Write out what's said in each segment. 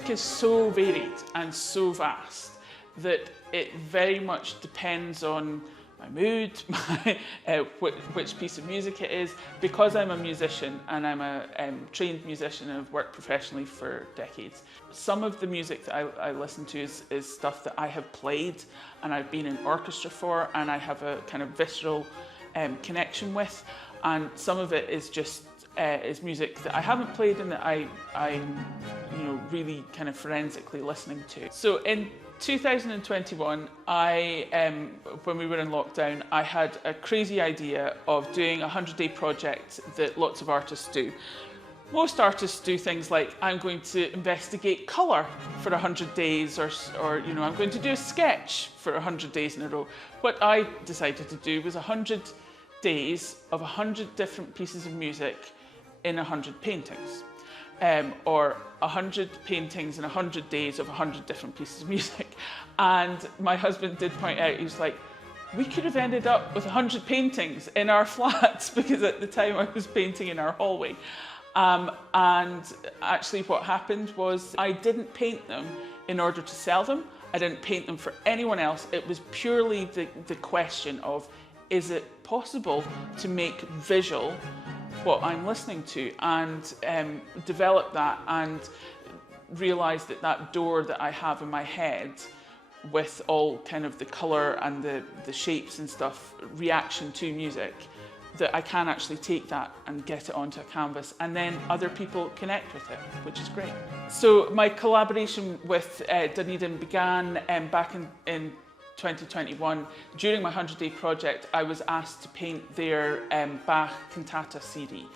music is so varied and so vast that it very much depends on my mood, which piece of music it is. Because I'm a musician and I'm a trained musician and I've worked professionally for decades, some of the music that I listen to is stuff that I have played and I've been in orchestra for and I have a kind of visceral connection with, and some of it is just is music that I haven't played and that I'm really kind of forensically listening to. So in 2021, when we were in lockdown, I had a crazy idea of doing a 100-day project that lots of artists do. Most artists do things like, I'm going to investigate colour for 100 days, or I'm going to do a sketch for 100 days in a row. What I decided to do was 100 days of 100 different pieces of music in 100 paintings. Or 100 paintings in 100 days of 100 different pieces of music. And my husband did point out, he was like, we could have ended up with 100 paintings in our flat, because at the time I was painting in our hallway. And actually what happened was I didn't paint them in order to sell them. I didn't paint them for anyone else. It was purely the question of, is it possible to make visual what I'm listening to, and develop that and realise that door that I have in my head with all kind of the colour and the shapes and stuff, reaction to music, that I can actually take that and get it onto a canvas, and then other people connect with it, which is great. So my collaboration with Dunedin began back in 2021. During my 100-day project, I was asked to paint their Bach cantata CD,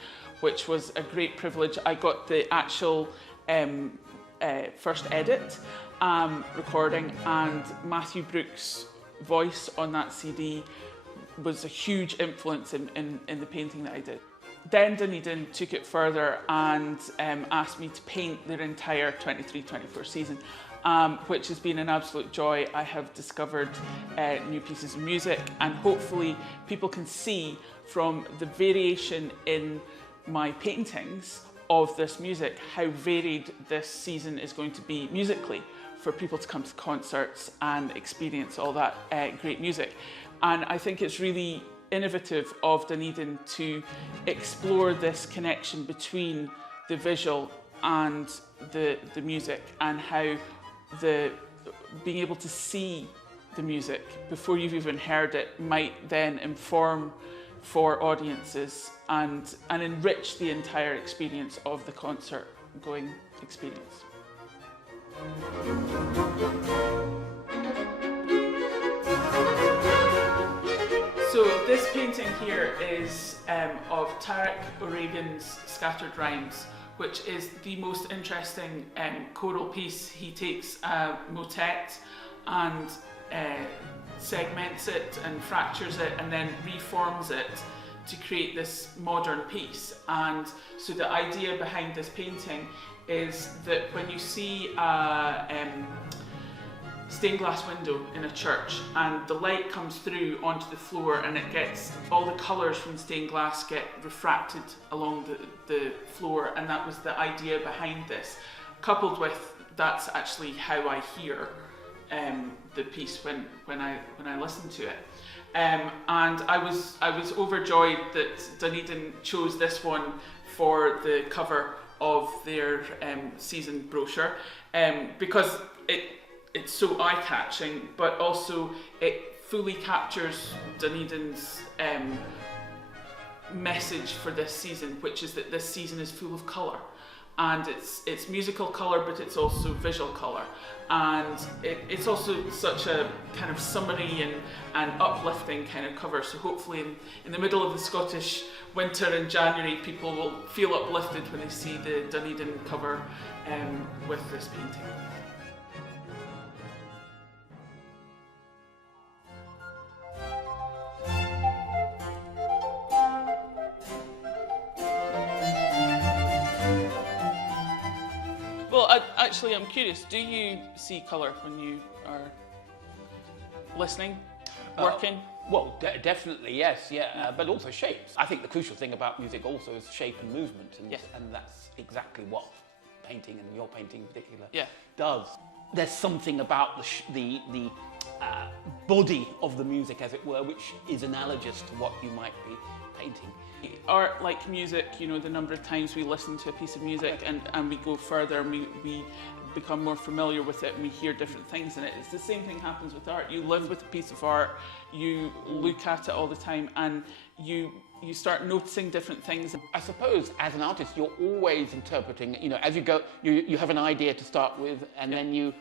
which was a great privilege. I got the actual first edit recording, and Matthew Brooks' voice on that CD was a huge influence in the painting that I did. Then Dunedin took it further and asked me to paint their entire 23-24 season. Which has been an absolute joy. I have discovered new pieces of music, and hopefully people can see from the variation in my paintings of this music how varied this season is going to be musically, for people to come to concerts and experience all that great music. And I think it's really innovative of Dunedin to explore this connection between the visual and the music, and how being able to see the music before you've even heard it might then inform for audiences and enrich the entire experience of the concert going experience. So this painting here is of Tarek O'Regan's Scattered Rhymes, which is the most interesting choral piece. He takes a motet and segments it and fractures it and then reforms it to create this modern piece. And so the idea behind this painting is that when you see a stained glass window in a church and the light comes through onto the floor, and it gets all the colours from stained glass get refracted along the floor, and that was the idea behind this, coupled with that's actually how I hear the piece when I listen to it. And I was overjoyed that Dunedin chose this one for the cover of their season brochure, because it's so eye-catching, but also it fully captures Dunedin's message for this season, which is that this season is full of colour. And it's musical colour, but it's also visual colour. And it's also such a kind of summery and uplifting kind of cover. So hopefully in the middle of the Scottish winter in January, people will feel uplifted when they see the Dunedin cover with this painting. Well, actually, I'm curious, do you see colour when you are listening, working? Well, definitely, yes, yeah, but also shapes. I think the crucial thing about music also is shape and movement, and, yes. and that's exactly what painting and your painting in particular Yeah. does. There's something about the body of the music, as it were, which is analogous to what you might be painting. Art, like music, you know, the number of times we listen to a piece of music and we go further and we become more familiar with it and we hear different things in it. It's the same thing happens with art. You live with a piece of art, you look at it all the time, and you start noticing different things. I suppose as an artist, you're always interpreting, you know, as you go, you have an idea to start with, and then you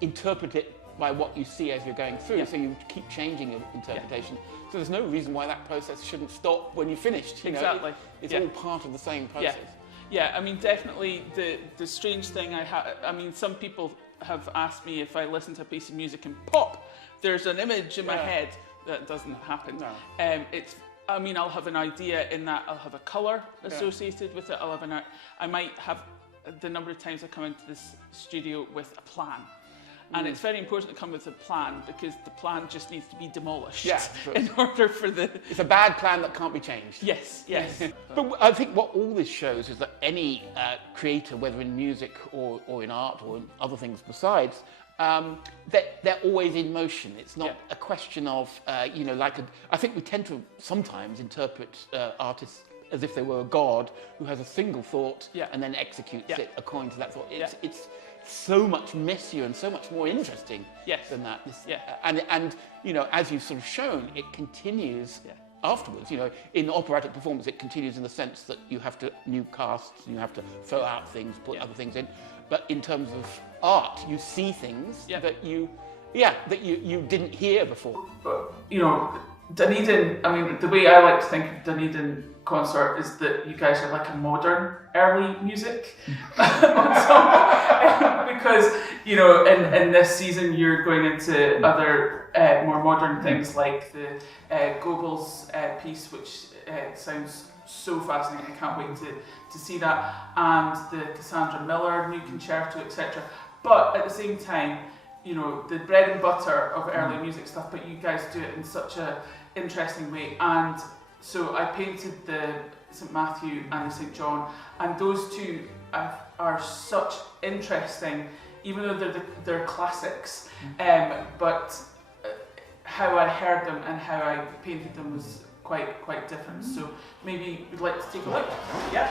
interpret it by what you see as you're going through, so you keep changing your interpretation. So there's no reason why that process shouldn't stop when you're finished. You Exactly. know? It's all part of the same process. Yeah, I mean, definitely the strange thing I mean, some people have asked me if I listen to a piece of music and pop, there's an image in my head. That doesn't happen. No. I mean, I'll have an idea in that I'll have a colour associated with it. I might have the number of times I come into this studio with a plan. And it's very important to come with a plan, because the plan just needs to be demolished in order for the... It's a bad plan that can't be changed. Yes. But I think what all this shows is that any creator, whether in music or in art or in other things besides, they're always in motion. It's not a question of, you know, I think we tend to sometimes interpret artists as if they were a god who has a single thought and then executes it according to that thought. It's so much messier and so much more interesting than that. And you know, as you've sort of shown, it continues afterwards. You know, in operatic performance, it continues in the sense that you have to new casts, you have to throw out things, put other things in. But in terms of art, you see things that you didn't hear before. But you know, Dunedin, I mean, the way I like to think of Dunedin Consort is that you guys are like a modern early music ensemble, because you know, in this season you're going into other more modern things like the Goebbels piece, which sounds so fascinating. I can't wait to see that, and the Cassandra Miller new concerto, etc. But at the same time, you know, the bread and butter of early music stuff, but you guys do it in such a interesting way. And so I painted the St Matthew and the St John, and those two are such interesting, even though they're classics, but how I heard them and how I painted them was quite different. So maybe we'd like to take a look. Yeah.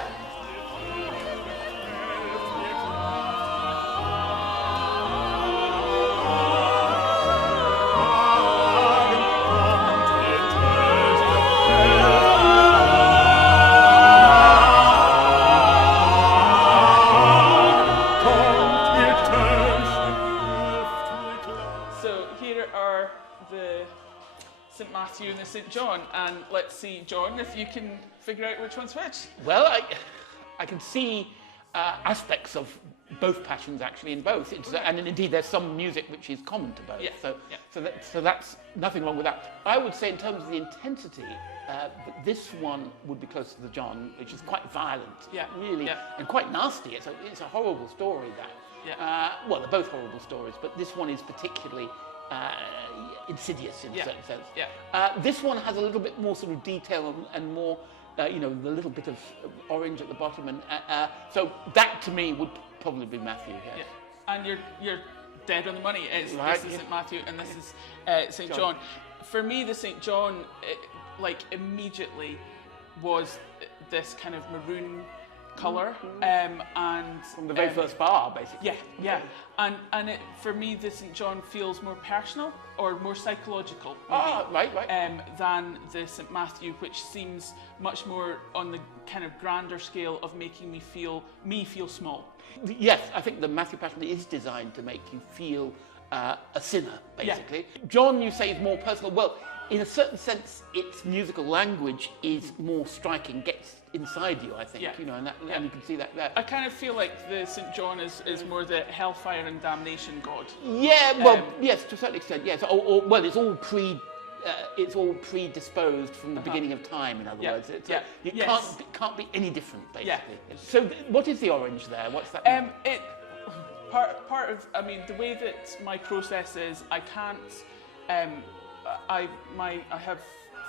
And the St John, and let's see, John, if you can figure out which one's which. Well, I can see aspects of both passions actually in both, and indeed there's some music which is common to both. So that's nothing wrong with that. I would say in terms of the intensity, this one would be close to the John, which is quite violent, really, and quite nasty. It's a horrible story. Well, they're both horrible stories, but this one is particularly insidious in a certain sense. This one has a little bit more sort of detail and more, you know, the little bit of orange at the bottom, and so that to me would probably be Matthew. And you're dead on the money. This is St Matthew, and this is St John. For me, the St John, like immediately, was this kind of maroon colour, and from the very first bar, basically. And it, for me, the St John feels more personal or more psychological, than the St Matthew, which seems much more on the kind of grander scale of making me feel small. Yes, I think the Matthew Passion is designed to make you feel a sinner, basically. John, you say, is more personal. Well, in a certain sense, its musical language is more striking, gets inside you, I think, you know, and you can see that there. I kind of feel like the St John is more the hellfire and damnation god. Yeah, well, yes, to a certain extent, yes. Well, it's all predisposed from the beginning of time, in other words. It can't be any different, basically. So what is the orange there? What's that mean? Part of, I mean, the way that my process is, I can't, I have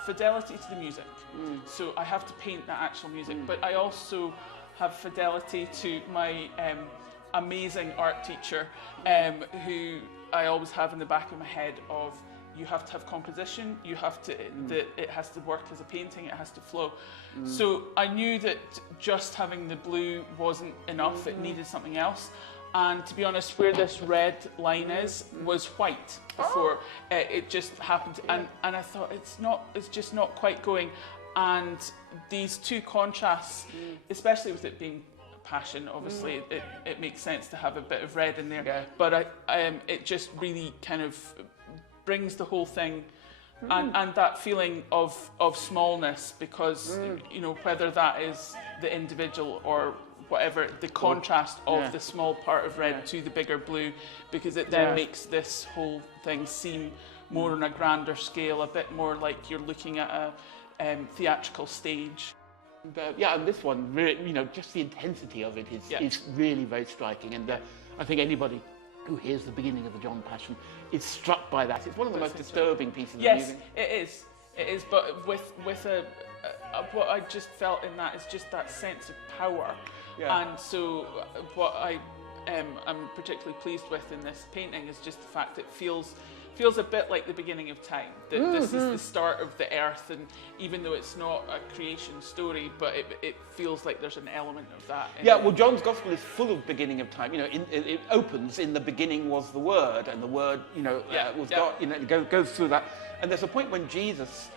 fidelity to the music, so I have to paint that actual music, but I also have fidelity to my amazing art teacher who I always have in the back of my head of, you have to have composition, you have to, it has to work as a painting, it has to flow. So I knew that just having the blue wasn't enough, it needed something else. And to be honest, where this red line is was white before. It just happened, and I thought it's just not quite going. And these two contrasts, especially with it being passion, obviously it makes sense to have a bit of red in there. Yeah. But it just really kind of brings the whole thing, and that feeling of smallness, because you know, whether that is the individual or whatever, the contrast of the small part of red to the bigger blue, because it then makes this whole thing seem more on a grander scale, a bit more like you're looking at a theatrical stage. And this one, really, you know, just the intensity of it is really very striking, and I think anybody who hears the beginning of the John Passion is struck by that. It's one of the most disturbing pieces of music. Yes, it is, but with what I just felt in that is just that sense of power. And so what I'm particularly pleased with in this painting is just the fact that it feels a bit like the beginning of time. That this is the start of the earth, and even though it's not a creation story, but it feels like there's an element of that. Well, John's Gospel is full of beginning of time. You know, it opens, in the beginning was the Word, and the Word, you know, was God. You know, it goes through that, and there's a point when Jesus.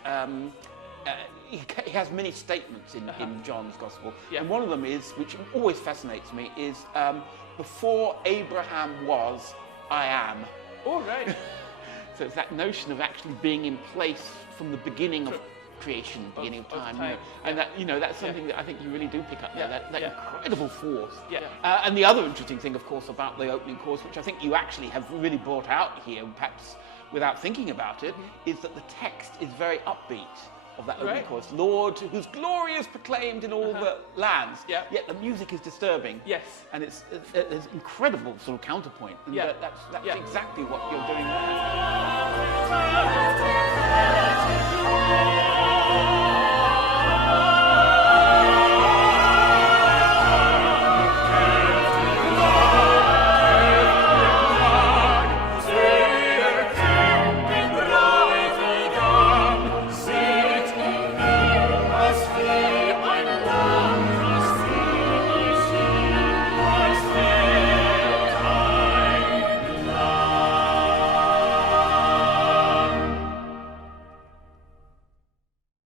He has many statements in John's Gospel, and one of them is, which always fascinates me, is before Abraham was, I am. Oh, right. So it's that notion of actually being in place from the beginning of creation, beginning of time. You know, and that, you know, that's something that I think you really do pick up there, that incredible force. And the other interesting thing, of course, about the opening chorus, which I think you actually have really brought out here, perhaps without thinking about it, is that the text is very upbeat. Of that opening chorus, Lord, whose glory is proclaimed in all the lands. Yet the music is disturbing. Yes. And it's incredible sort of counterpoint. And that's exactly what you're doing there.